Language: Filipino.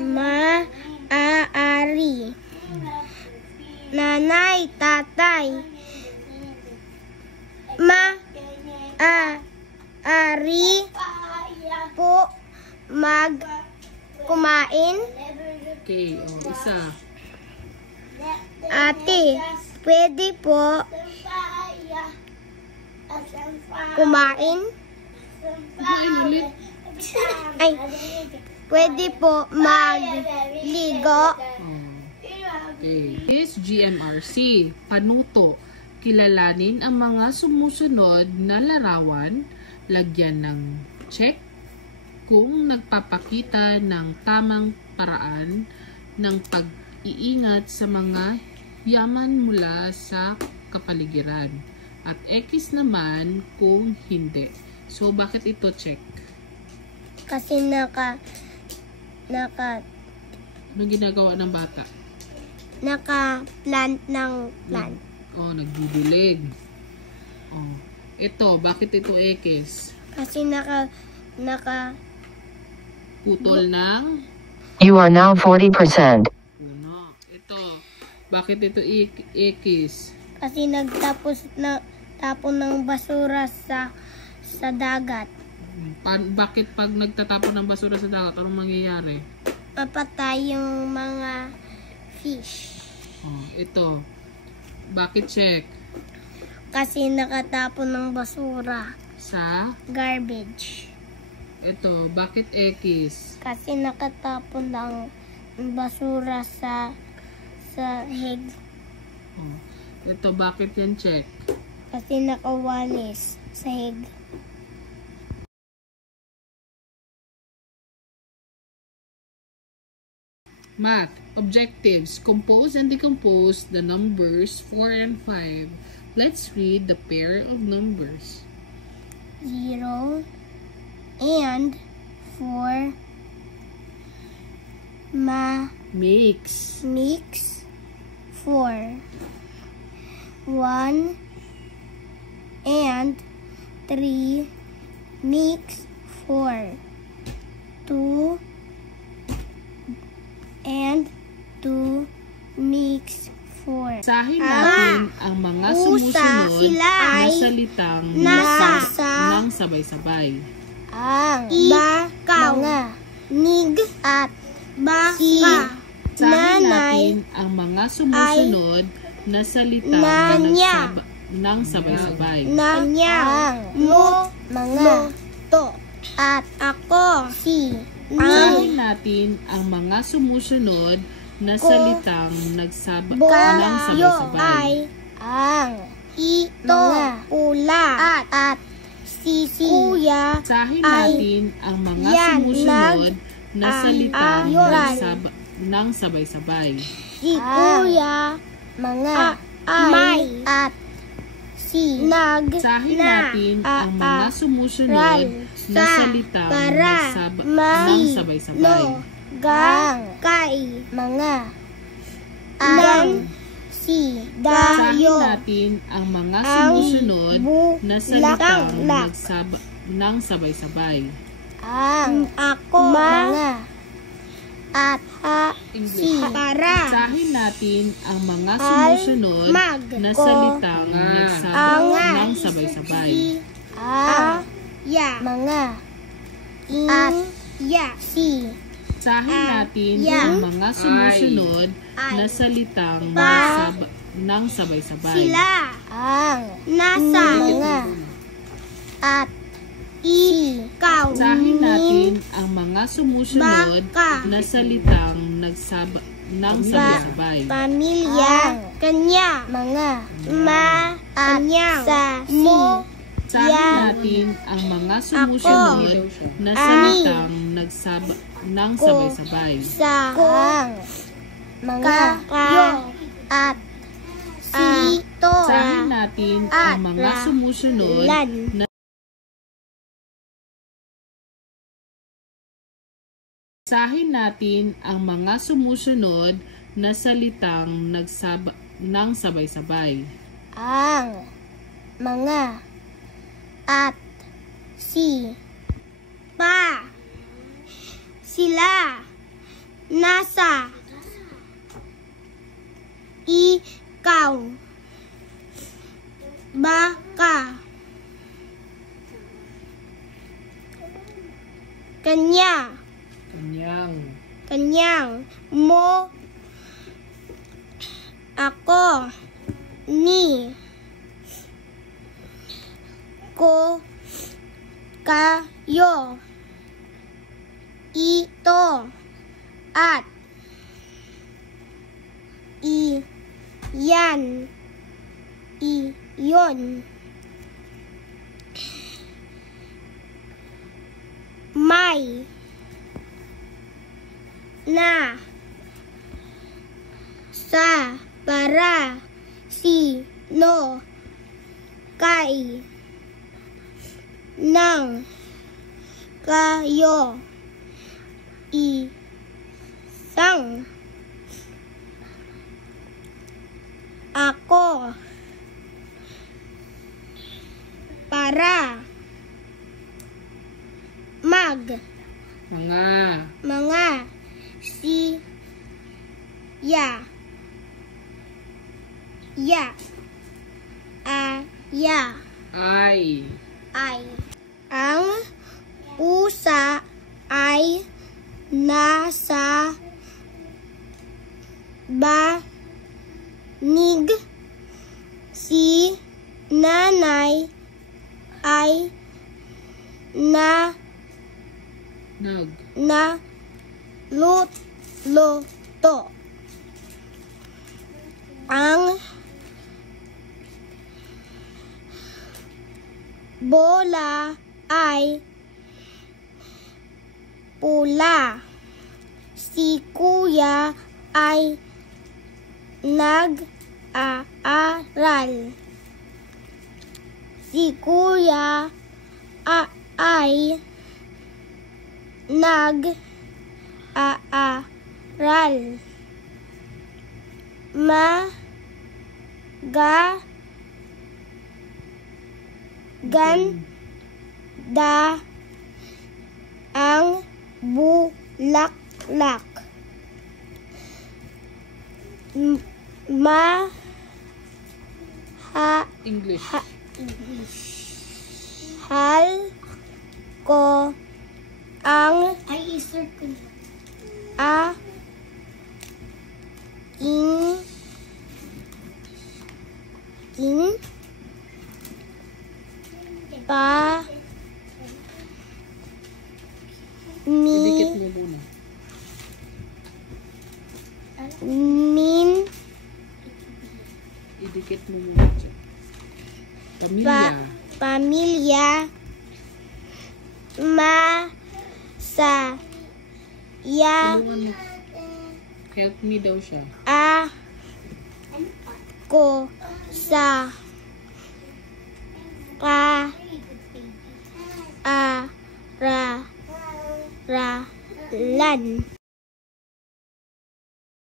maaari. Nanay, tatay. Maaari po kumain. Okay, isa. Ate, pwede po kumain? Kumain ulit. Ay, pwede po magligo? Okay. Is GMRC. Panuto. Kilalanin ang mga sumusunod na larawan. Lagyan ng check kung nagpapakita ng tamang paraan ng pag-iingat sa mga yaman mula sa kapaligiran. At X naman kung hindi. So, bakit ito check? Kasi ano ginagawa ng bata? Naka-plant ng plant. Nagbibilig. Ito, bakit ito X? Kasi Putol ng? You are now 40%. Ito, bakit ito X? Kasi tapon ng basura sa dagat. Bakit pag nagtatapon ng basura sa dagat, anong mangyayari? Mapatay yung mga fish. Ito, bakit check? Kasi nakatapon ng basura Sa? garbage. Ito, bakit X? Kasi nakatapon ng basura sa hig. Ito, bakit yan check? Kasi nakawalis sa hig. Math. Objectives. Compose and decompose the numbers 4 and 5. Let's read the pair of numbers. 0 and 4 Mix. 4. 1 and 3 mix 4. 2 and 2 mix 4. Basahin natin ang mga sumusunod na salitang nang sabay-sabay. Ang mga nig at baka. Basahin natin ang mga sumusunod na salitang nang sabay-sabay. Nanyang mga to at ako si Basahin natin ang mga sumusunod na salitang nang sabay-sabay. Ang ito pula at sisi kuya. Basahin natin ang mga sumusunod na salitang nang sabay-sabay. Si kuya mga may at si Basahin natin ang mga sumusunod na salitang nang sabay-sabay. Gang kay mga ang si dayo. Basahin natin ang mga sumusunod na salitang nang sabay-sabay. Ang ako mga at si para. Basahin natin ang mga sumusunod na salitang nang sabay-sabay. Ya mga at ya si. Basahin natin ang mga sumusunod na salitang nang sabay-sabay. Sila ang nasa mga at ikaw. Basahin natin ang mga sumusunod na salitang nang sabay-sabay. Pamilya kanya mga kanyang mo. Basahin natin ang mga sumusunod na salitang nang sabay-sabay. Sa mga kayo at sito. Basahin natin ang mga sumusunod na Basahin natin ang mga sumusunod na salitang nang sabay-sabay. Ang mga at si pa sila nasa, ikaw, baka, kanya, kanyang, mo, ako, ni, ko, kayo, ito, at, iyan, iyon, may, na, sa, para, sino, kay, ng, kayo, isang, ako, para, mag, mga, siya, ya, aya, Ay. ang pusa ay nasa banig, si nanay ay luto. Ang bola ay pula. Si kuya ay nag-aaral. Si kuya ay nag-aaral. Ganda ang bulaklak. English. Hal ko ang aking Idikit mo muna. Idikit mo muna. Pamilya. Masaya. Tulungan mo. Help me daw siya. Ako sa kaaralan.